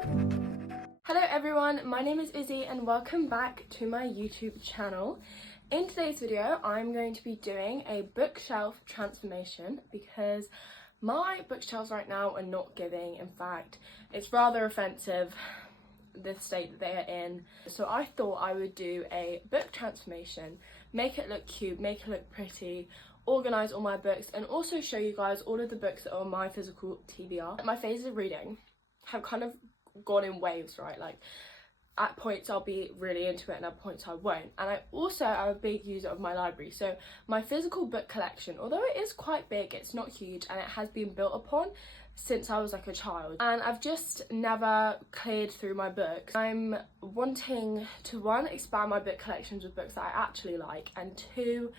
Hello everyone, my name is Izzy and welcome back to my YouTube channel. In today's video, I'm going to be doing a bookshelf transformation because my bookshelves right now are not giving. In fact, it's rather offensive, the state that they are in. So I thought I would do a book transformation, make it look cute, make it look pretty, organise all my books, and also show you guys all of the books that are on my physical TBR. My phases of reading have kind of gone in waves, right? Like at points I'll be really into it and at points I won't. And I also am a big user of my library, so my physical book collection, although it is quite big, it's not huge, and it has been built upon since I was like a child, and I've just never cleared through my books. I'm wanting to, one, expand my book collections with books that I actually like, and two,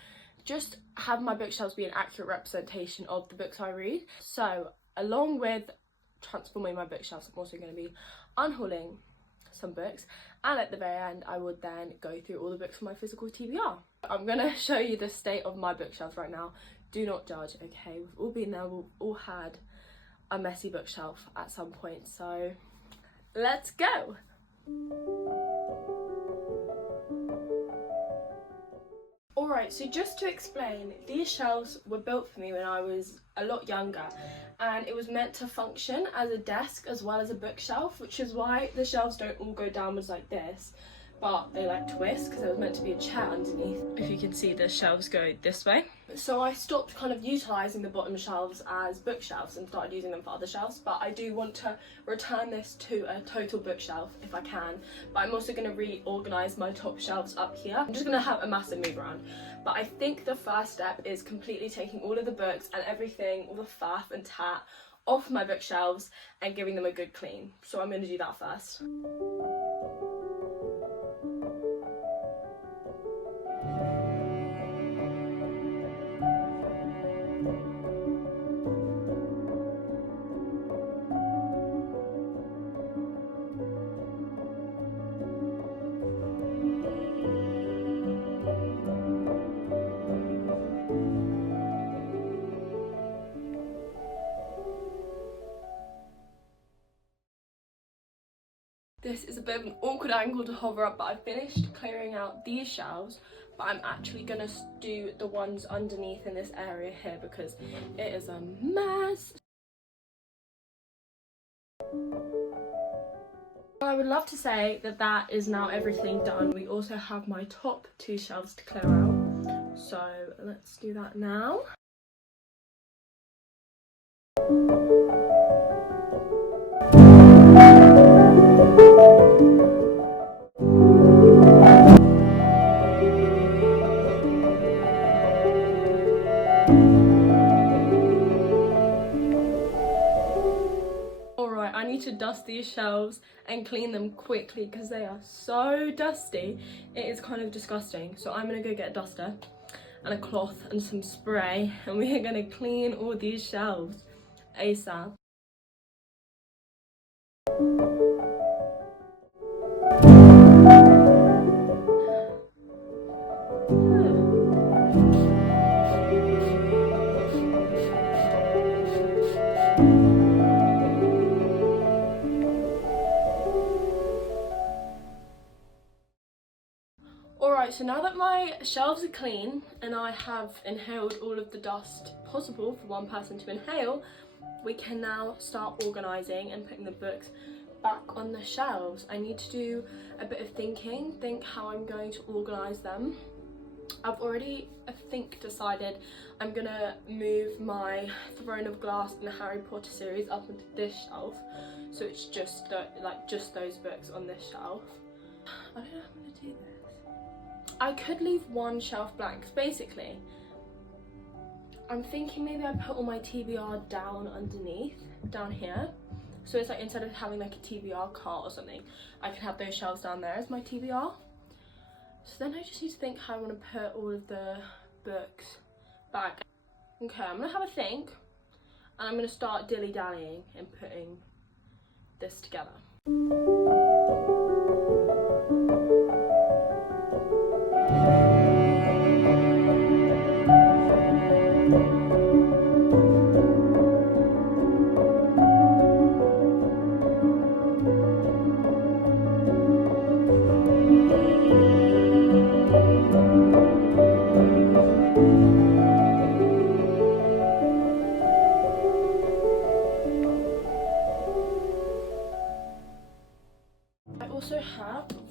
just have my bookshelves be an accurate representation of the books I read. So along with transforming my bookshelves, I'm also going to be unhauling some books, and at the very end I would then go through all the books from my physical TBR. I'm going to show you the state of my bookshelves right now. Do not judge, okay? We've all been there, we've all had a messy bookshelf at some point, so let's go. Alright, so just to explain, these shelves were built for me when I was a lot younger, and it was meant to function as a desk as well as a bookshelf, which is why the shelves don't all go downwards like this, but they like twist because there was meant to be a chair underneath. If you can see, the shelves go this way. So I stopped kind of utilising the bottom shelves as bookshelves and started using them for other shelves, but I do want to return this to a total bookshelf if I can. But I'm also going to reorganise my top shelves up here. I'm just going to have a massive move around. But I think the first step is completely taking all of the books and everything, all the faff and tat off my bookshelves and giving them a good clean. So I'm going to do that first. This is a bit of an awkward angle to hover up, but I finished clearing out these shelves, but I'm actually going to do the ones underneath in this area here because it is a mess. I would love to say that that is now everything done. We also have my top two shelves to clear out, so let's do that now. Alright, I need to dust these shelves and clean them quickly because they are so dusty. It is kind of disgusting. So I'm going to go get a duster and a cloth and some spray, and we are going to clean all these shelves ASAP. Alright, so now that my shelves are clean and I have inhaled all of the dust possible for one person to inhale, we can now start organising and putting the books back on the shelves. I need to do a bit of thinking, think how I'm going to organise them. I've already, I think, decided I'm gonna move my Throne of Glass and the Harry Potter series up into this shelf, so it's just just those books on this shelf. I don't know how I'm gonna do this. I could leave one shelf blank, 'cause basically I'm thinking maybe I put all my TBR down underneath, down here, so it's like instead of having like a TBR cart or something, I can have those shelves down there as my TBR. So then I just need to think how I want to put all of the books back. Okay, I'm gonna have a think, and I'm gonna start dilly-dallying and putting this together.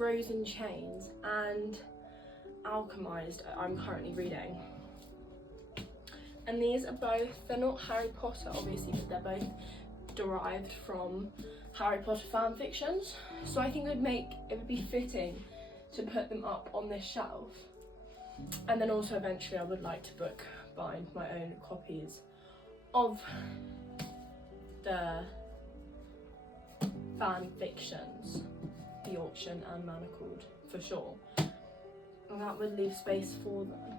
Rose in Chains and Alchemized I'm currently reading. And these are both, they're not Harry Potter obviously, but they're both derived from Harry Potter fan fictions. So I think it would be fitting to put them up on this shelf. And then also eventually I would like to bind my own copies of the fan fictions, The Auction and Manacled, for sure. And that would leave space for them.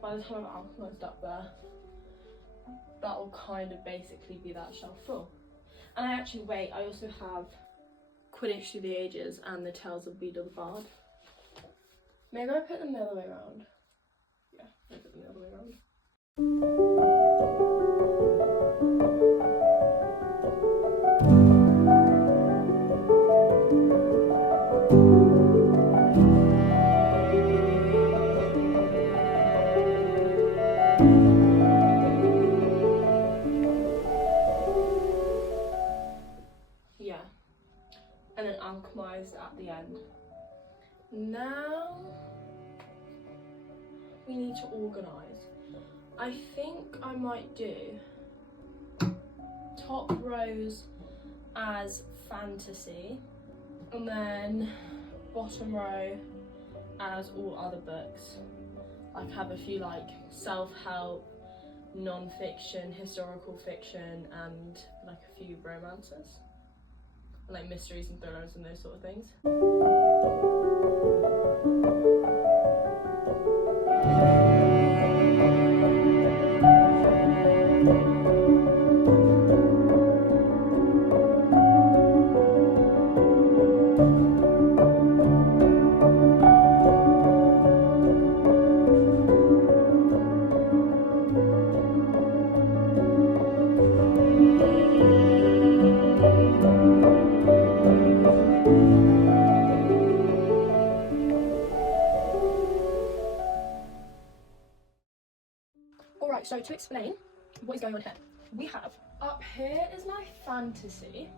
By the time I've alchemized up there, that will kind of basically be that shelf full. And I also have Quidditch Through the Ages and The Tales of Beedle the Bard. Maybe I put them the other way around. Yeah, I put them the other way around. Yeah, and then alchemized at the end. Now we need to organise. I think I might do top rows as fantasy and then bottom row as all other books. Like have a few like self-help, non-fiction, historical fiction, and like a few romances, like mysteries and thrillers and those sort of things. Alright, so to explain what is going on here, we have up here is my fantasy.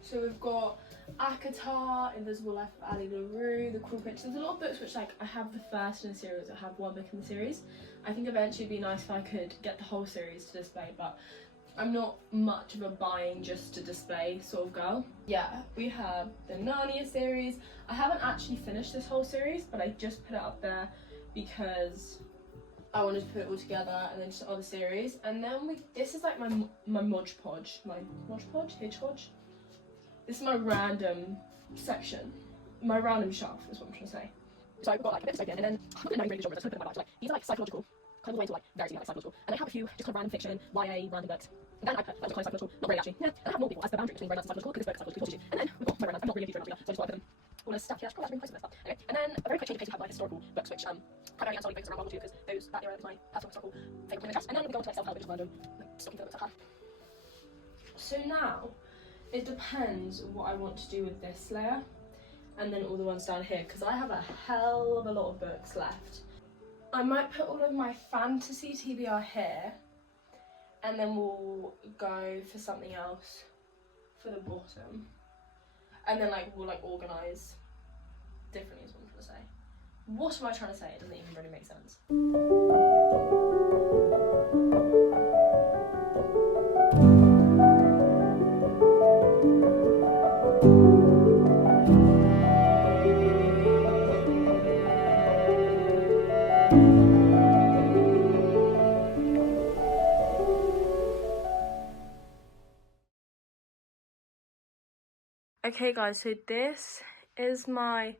So we've got Akatar, Invisible Life of Ali LaRue, The Cruel Prince. There's a lot of books which like I have the first in the series, I have one book in the series. I think eventually it'd be nice if I could get the whole series to display, but I'm not much of a buying just to display sort of girl. Yeah, we have the Narnia series. I haven't actually finished this whole series, but I just put it up there because I wanted to put it all together, and then just other series. And then this is like my Hodge Podge. This is my random section. My random shelf is what I'm trying to say. So I've got like a bit of dystopian, and then I'm not really genres, I just put them back to like, these are like psychological, kind of way to like very like psychological. And I have a few just kind of random fiction, YA, random books. And then I put like kind of psychological, not really actually. Yeah, and I have more people as the boundary between romance and psychological, because this book is psychological tissue. And then we've got my romance. I'm not really a huge romance reader, so I just want to put them all as stuff. Yeah, that's really close to this stuff. Anyway, and then a very quick change of pace, we have like historical books, which primarily I'm focused around World War II, because that era is my personal historical favourite interest. And then we go on to like self-help, which is random, like stocking filler books I've had. So now it depends what I want to do with this layer, and then all the ones down here, because I have a hell of a lot of books left. I might put all of my fantasy TBR here, and then we'll go for something else for the bottom, and then like we'll like organise differently is what I'm trying to say. What am I trying to say? It doesn't even really make sense. Okay guys, so this is my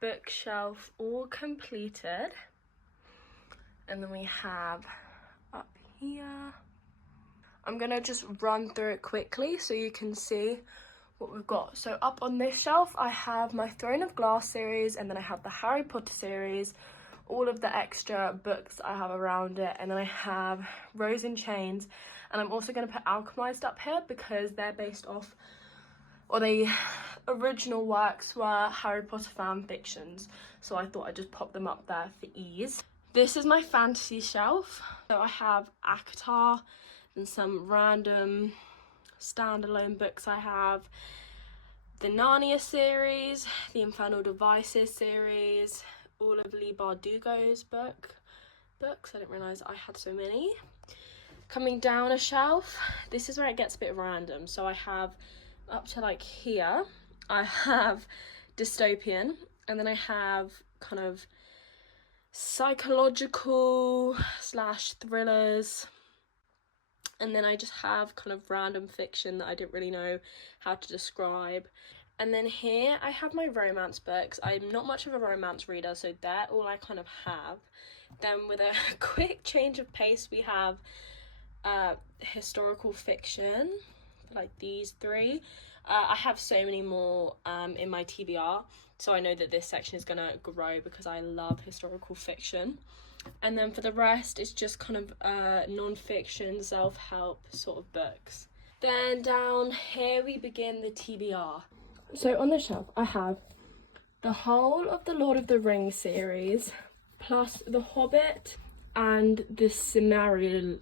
bookshelf all completed, and then we have up here, I'm gonna just run through it quickly so you can see what we've got. So up on this shelf I have my Throne of Glass series, and then I have the Harry Potter series, all of the extra books I have around it, and then I have Rose in Chains, and I'm also going to put Alchemized up here because they're based off, or the original works were Harry Potter fan fictions, so I thought I'd just pop them up there for ease. This is my fantasy shelf. So I have Akatar and some random standalone books I have. the Narnia series, the Infernal Devices series, all of Leigh Bardugo's books. I didn't realise I had so many. Coming down a shelf, this is where it gets a bit random. So I have up to like here, I have dystopian, and then I have kind of psychological / thrillers, and then I just have kind of random fiction that I didn't really know how to describe. And then here I have my romance books. I'm not much of a romance reader, so they're all I kind of have. Then with a quick change of pace, we have historical fiction, like these three. I have so many more in my TBR, so I know that this section is gonna grow because I love historical fiction. And then for the rest, it's just kind of non-fiction, self-help sort of books. Then down here we begin the TBR. So on the shelf I have the whole of the Lord of the Rings series, plus The Hobbit and the Silmarillion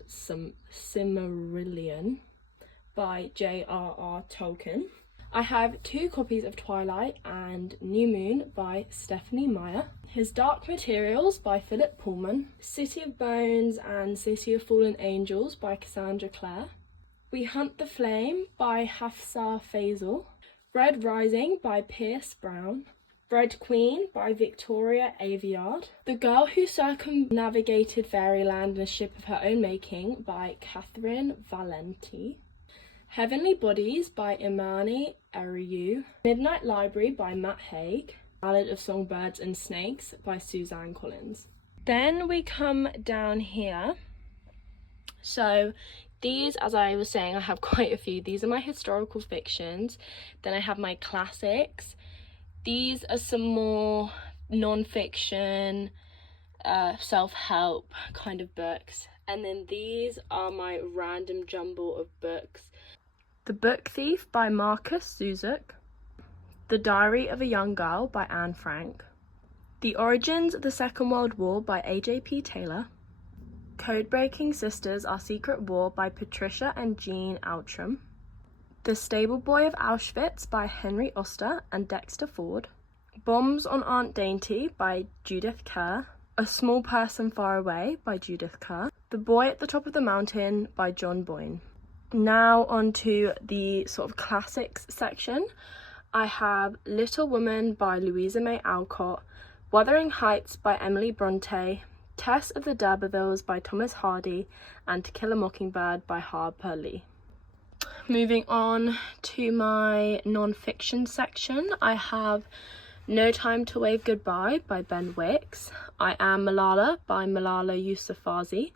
by J.R.R. Tolkien. I have 2 copies of Twilight and New Moon by Stephanie Meyer. His Dark Materials by Philip Pullman. City of Bones and City of Fallen Angels by Cassandra Clare. We Hunt the Flame by Hafsa Faisal. Red Rising by Pierce Brown. Red Queen by Victoria Aveyard. The Girl Who Circumnavigated Fairyland in a Ship of Her Own Making by Catherine Valenti. Heavenly Bodies by Imani Eriyu. Midnight Library by Matt Haig. Ballad of Songbirds and Snakes by Suzanne Collins. Then we come down here. So these, as I was saying, I have quite a few. These are my historical fictions. Then I have my classics. These are some more non-fiction, self-help kind of books. And then these are my random jumble of books. The Book Thief by Marcus Zusak. The Diary of a Young Girl by Anne Frank. The Origins of the Second World War by A.J.P. Taylor. Code-Breaking Sisters, Our Secret War by Patricia and Jean Outram. The Stable Boy of Auschwitz by Henry Oster and Dexter Ford. Bombs on Aunt Dainty by Judith Kerr. A Small Person Far Away by Judith Kerr. The Boy at the Top of the Mountain by John Boyne. Now on to the sort of classics section. I have Little Woman by Louisa May Alcott, Wuthering Heights by Emily Bronte, Tess of the d'Urbervilles by Thomas Hardy, and To Kill a Mockingbird by Harper Lee. Moving on to my non-fiction section, I have No Time to Wave Goodbye by Ben Wicks, I Am Malala by Malala Yousafzai,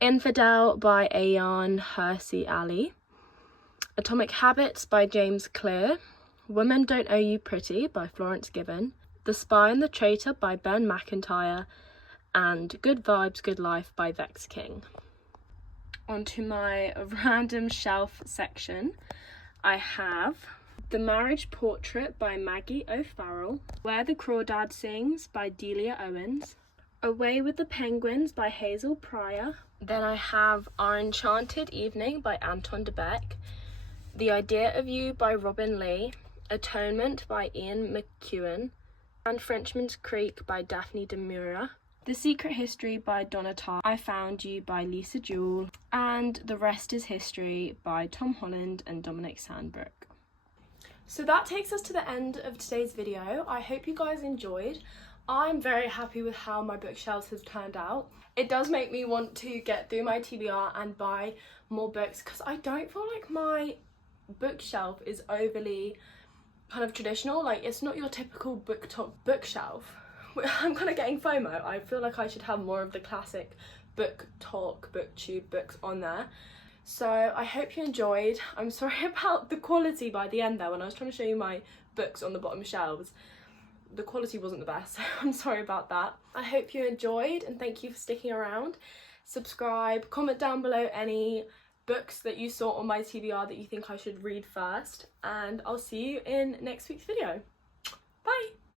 Infidel by Ayaan Hirsi Ali, Atomic Habits by James Clear, Women Don't Owe You Pretty by Florence Given, The Spy and the Traitor by Ben McIntyre, and Good Vibes, Good Life by Vex King. Onto my random shelf section, I have The Marriage Portrait by Maggie O'Farrell, Where the Crawdad Sings by Delia Owens, Away with the Penguins by Hazel Pryor. Then I have Our Enchanted Evening by Anton de Beck, The Idea of You by Robin Lee, Atonement by Ian McEwan, and Frenchman's Creek by Daphne de Maurier, The Secret History by Donna Tartt, I Found You by Lisa Jewell, and The Rest is History by Tom Holland and Dominic Sandbrook. So that takes us to the end of today's video. I hope you guys enjoyed. I'm very happy with how my bookshelves have turned out. It does make me want to get through my TBR and buy more books because I don't feel like my bookshelf is overly kind of traditional. Like, it's not your typical booktok bookshelf. I'm kind of getting FOMO. I feel like I should have more of the classic booktok, booktube books on there. So I hope you enjoyed. I'm sorry about the quality by the end there when I was trying to show you my books on the bottom shelves. The quality wasn't the best, so I'm sorry about that. I hope you enjoyed and thank you for sticking around. Subscribe, comment down below any books that you saw on my TBR that you think I should read first, and I'll see you in next week's video.